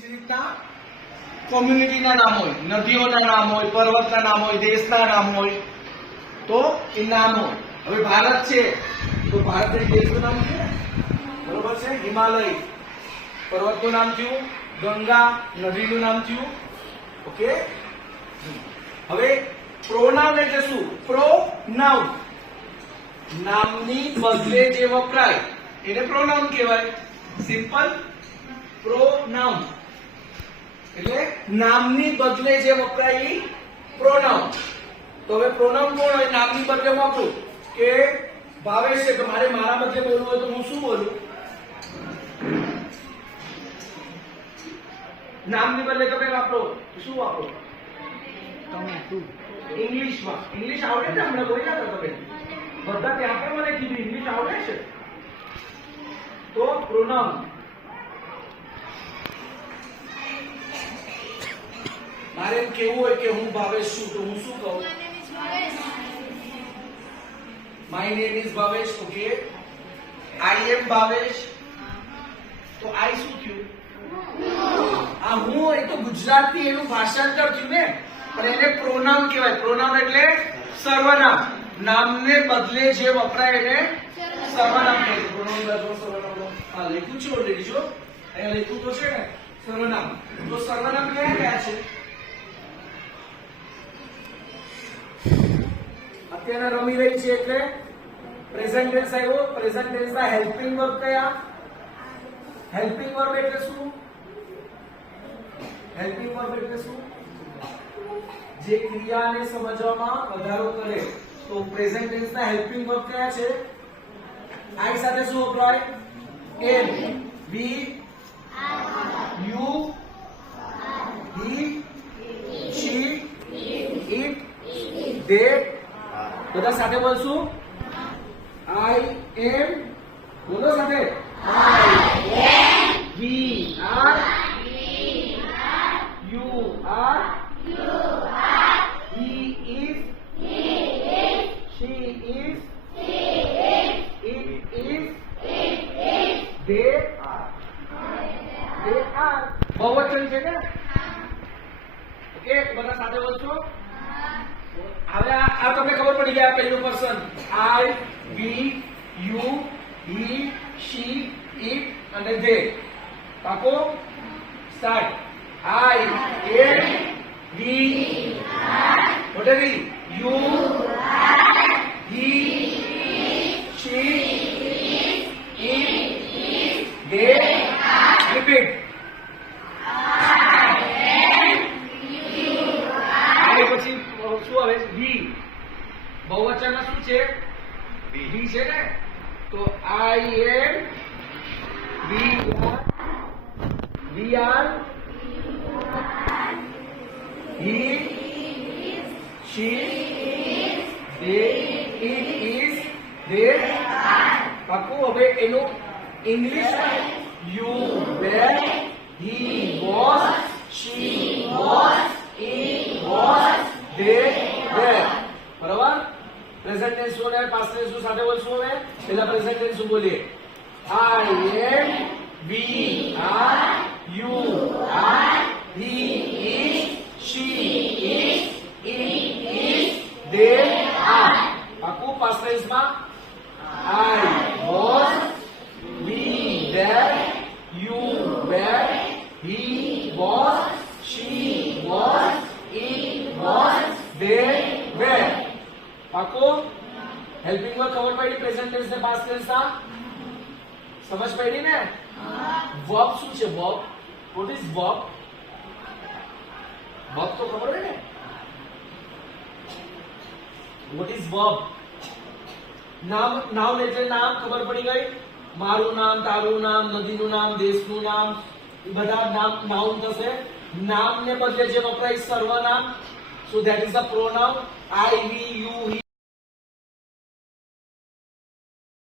જ રીતના કોમ્યુનિટીના નામ હોય, નદીઓના નામ હોય, પર્વતના નામ હોય, દેશના નામ હોય, તો એ નામ હોય. હવે ભારત છે, તો ભારત એક દેશનું નામ છે બરોબર છે? હિમાલય પર્વતનું નામ થયું, ગંગા નદીનું નામ થયું. ઓકે? હવે પ્રોનામ એટલે શું પ્રોનાઉન નામની બદલે જે વપરાય, એને પ્રોનામ કહેવાય. સિમ્પલ પ્રોનાઉન એટલે નામની બદલે જે વપરાય એ પ્રોનાઉન તો હવે પ્રોનાઉન કોણ હોય? નામની બદલે વાપરું કે ભાવેશ છે. તો મારે મારા બદલે બોલવું હોય તો હું શું બોલું? નામની બદલે તમે વાપરો. તો શું વાપરો? ઇંગ્લિશમાં. ઇંગ્લિશ આવડે છે હમણાં? બોલ્યા હતા તમે. બધા ત્યાં પણ મને કીધું ઇંગ્લિશ આવડે છે. તો પ્રોનાઉન મારે એમ કેવું હોય કે હું ભાવેશ છું તો હું શું કહું? My name is Bhavesh okay I am Bhavesh તો આઈ શું થયું? આ હું એ તો ગુજરાતી એનું ભાષાંતર થયું ને? પણ એને પ્રોનામ કહેવાય. પ્રોનામ એટલે સર્વનામ. નામને બદલે જે વપરાય એને સર્વનામ કહે પ્રોનામ બાજુ સર્વનામ હા, લખ્યું છે ઓલરેડી જો. અહીંયા લખ્યું તો છે ને? સર્વનામ. તો સર્વનામ કયા કયા છે? અત્યારે રમી રહી છે એટલે પ્રેઝન્ટ ટેન્સ આવ્યો. પ્રેઝન્ટ ટેન્સ ના હેલ્પિંગ વર્બ કયા? હેલ્પિંગ વર્બ એટલે શું? હેલ્પિંગ વર્બ એટલે શું? જે ક્રિયાને સમજવામાં વધારો કરે. તો પ્રેઝન્ટ ટેન્સ ના હેલ્પિંગ વર્બ કયા છે? આઈ સાથે શું વપરાય am we you he she it they બધા સાથે બોલશું? આઈ એમ બોલો સાથે. I am we are you are he is she is it is they are. They are. બહુવચન છે ને? ઓકે બધા સાથે બોલશો? હવે આ આ તમને ખબર પડી ગયા પહેલું person I we you he she it અને ધે પાકો start I am we વોટેરી you he she it they repeat I પછી શું આવે વી બહુવચનમાં શું છે વી છે ને તો I am we are we are he she they it is they પાકું હવે એનું English you were he was she was it was they were. બરાબર પ્રેઝન્ટ ટેન્સ શું અને પાસ્ટ ટેન્સ શું સાથે બોલશું હવે? પહેલા પ્રેઝન્ટ ટેન્સ શું બોલીએ? I am we are you are he is she is it is they are પાકું પાસ્ટ ટેન્સમાં આઈ પાકો હેલ્પિંગ વર્ક ખબર પડી પ્રેઝન્ટ ટેન્સ ને પાસ્ટ ટેન્સ ના સમજ પડી ને વર્બ શું છે verb what is verb verb તો ખબર ને વોટ ઇઝ વર્બ નામ નામ એટલે નામ ખબર પડી ગઈ મારું નામ તારું નામ નદીનું નામ દેશનું નામ એ બધા નામ નાઉન થશે નામને બદલે જે વપરાય સર્વનામ so that is a pronoun I we you he